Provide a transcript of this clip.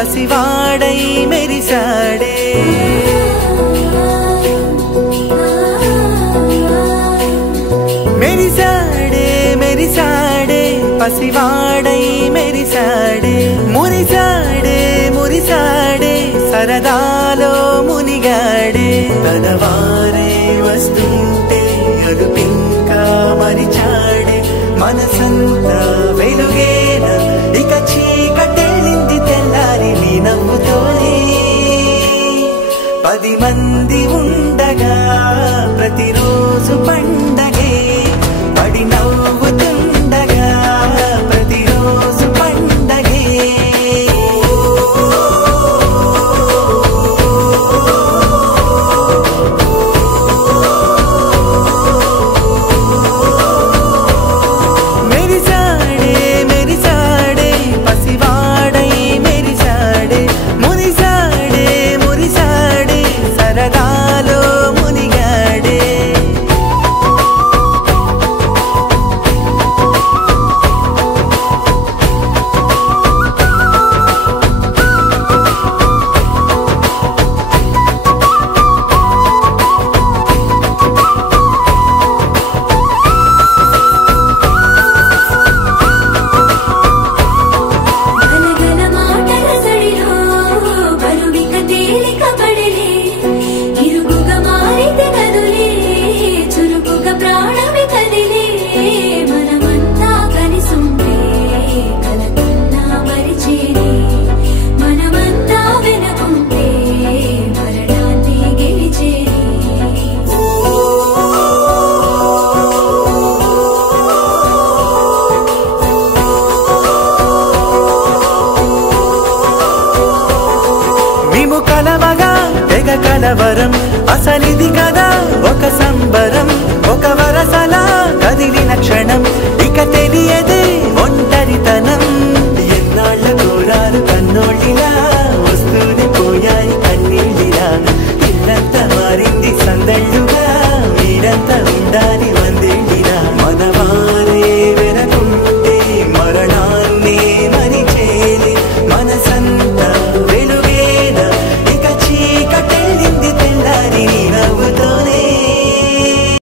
పసివాడై మెరిసాడే మెరిసాడే మెరిసాడే పసివాడై మెరిసాడే మురిసాడే మురిసాడే సరదాలో మునిగాడే తనవారే వస్తుంటే అరుపింకా మరిచాడే మనసంతా వెలుగేన ఇక చీకటెళ్ళింది తెల్లారి నీ నవ్వుతోనే 10 మంది ఉండగా ప్రతిరోజు పండగే పడి నవ్వుతుండగా ప్రతిరోజు పండగే మెరిసాడే మెరిసాడే పసివాడై మెరిసాడే మురిసాడే మురిసాడే సరదాలో మునిగాడే గలగల మాటల సడిలో బరువిక తేలిక పడలే ఇరుకుగా మారితే కదులే చురుకుగా ప్రాణమి కదిలే మనమంతా కలిసుంటే కలకన్నా మరిచేనే మనమంతా వెనకుంటే మరణాన్ని గెలిచేనే మేము కలవగా తెగ కలవరం అసలిది కదా ఒక సంబరం ఒక వరసలా కదిలిన క్షణం ఇక తెలియదు